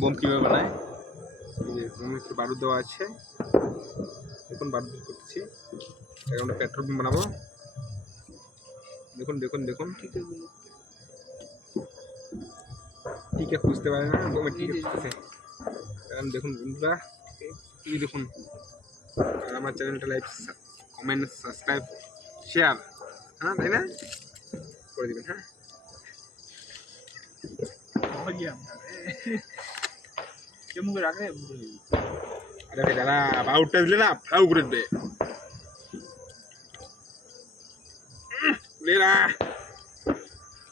Bomb কীভাবে বানায়। এই যে একটু বারুদ দেওয়া আছে, দেখুন বারুদ করতেছি। এখন আমরা পেট্রোল বোম বানাবো। দেখুন দেখুন দেখুন, টিকে খুঁজতে পারে না, বোমে টিকে খুঁজতেছে। এখন দেখুন বন্ধুরা, এই দেখুন। আর আমার চ্যানেলটা লাইক, কমেন্ট, সাবস্ক্রাইব, শেয়ার, হ্যাঁ তাই না, করে দেবেন। হ্যাঁ আরে যারা বাউটটা দিলে না ফ্লাউ করে দেবে। লেরা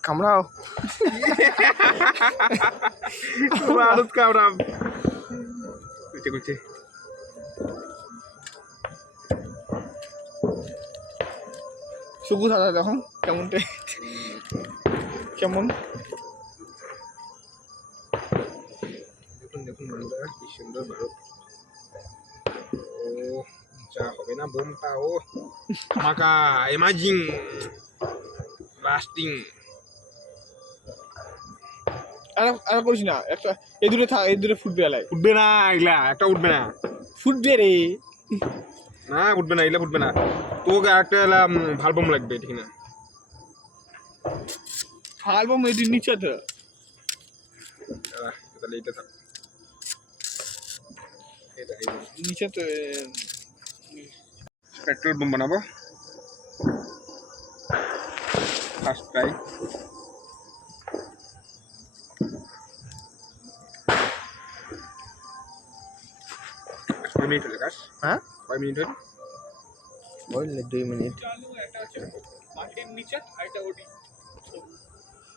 কামড়াও বারুদ কামড়াম কুচে কুচে। শুকু দাদা দেখুন কেমন কেমন দেখুন দেখুন বন্ধুরা, কি সুন্দর বারুদ। ও যা হবে না বোমটা, ও মাকা এমাজিং ব্লাস্টিং। আর করিস না, একটা এই দূরে থাক, এই দূরে ফুটবে এলাই উঠবে না এগুলা, একটা উঠবে না, ফুটবে রে। না উঠবে না, এগুলা উঠবে না। তোকে একটা ভাল বোম লাগবে, ঠিক না? অ্যালবাম এটি নিচে তো তাহলে এটা থাক, এটা নিচে তো পেট্রোল বোম বানাবো ফার্স্ট ট্রাই। কয় মিনিট হলে কাজ? হ্যাঁ কয় মিনিট হলে? বললে 2 মিনিট। একটা হচ্ছে মাটির নিচে, আর এটা ওডি।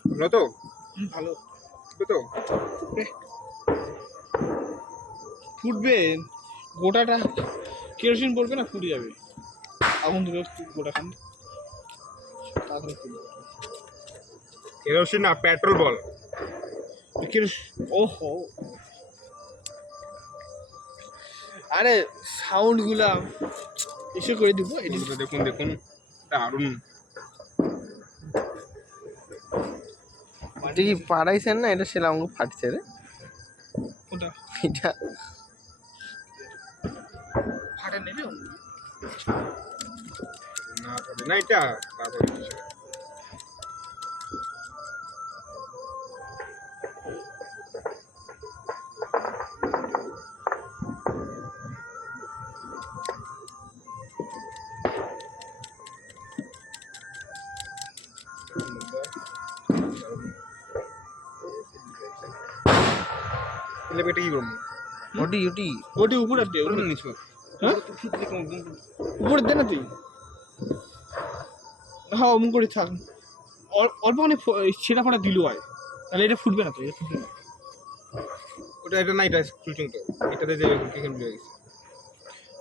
ভালো তো? ভালো তো ফুটবে, গোটাটা কেরোসিন পড়বে না, ফুটে যাবে। আগুন ধরে গোটা খান তাড়াতাড়ি ফুটবে। কেরোসিন না, পেট্রোল বল। ওহো, আরে সাউন্ড গুলা এসে করে দিব। দেখুন দেখুন, দারুণ। এটা কি পাড়াইছেন না? এটা সেটা আমাকে ফাটছে রে। কোনটা? এটা ফাটা নেবে না, তবে না এটা তারপরে কি করবো? ওটি ওটি ওটি উপরে দে, ওটা নিচ্ছ? হ্যাঁ উপরে দে না তুই। হ্যাঁ অমন করে থাক, অল্প মানে ছেঁড়া ফাটা দিল হয়, তাহলে এটা ফুটবে না তো, এটা ফুটবে না। ওটা এটা না, এটা ফুলচুং তো, এটাতে যে কেকেন বুঝে গেছে।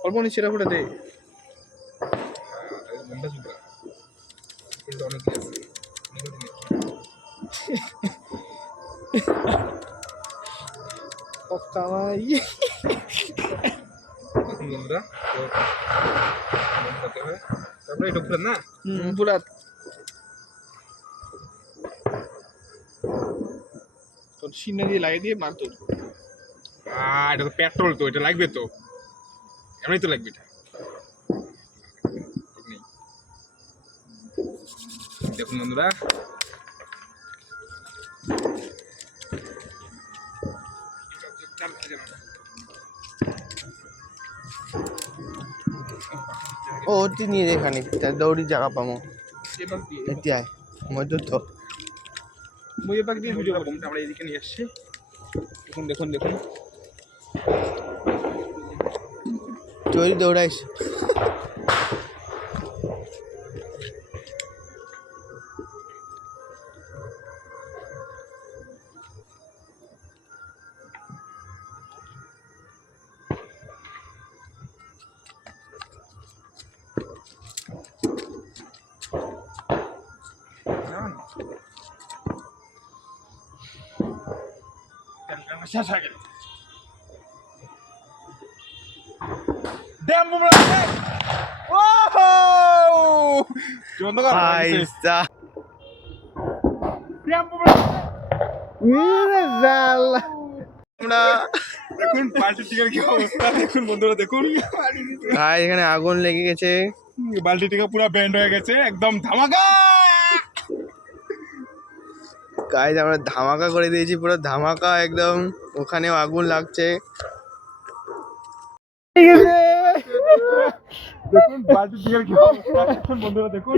অল্প মানে ছেঁড়া ফাটা দে। বোমটা চুপা কিন্তু অনেক আছে। বন্ধুরা তারপরে এটা ফুলেন না পুরা তোর সিনা দিয়ে লাগিয়ে দিয়ে মারতো। এটা তো পেট্রোল, তো এটা লাগবে তো, এমনি তো লাগবে এটা। দেখুন বন্ধুরা, ও ওটি নিয়ে এখানে দৌড়ি জায়গা পাবো এতিয়াই মধ্যে তো মই এবার দিয়ে ভিডিও বোমটা আমরা এদিকে নিয়ে আসছি। দেখুন দেখুন দেখুন, তুই দৌড়াইস। আমরা। দেখুন বালতি টিকার কি অবস্থা, দেখুন বন্ধুরা দেখুন ভাই এখানে আগুন লেগে গেছে। বালতি টিকা পুরো ব্যান্ড হয়ে গেছে, একদম ধামাকা। গাইজ আমরা ধামাকা করে দিয়েছি, পুরো ধামাকা একদম। ওখানেও আগুন লাগছে। দেখুন বালতি টিকার কি অবস্থা, দেখুন বন্ধুরা দেখুন।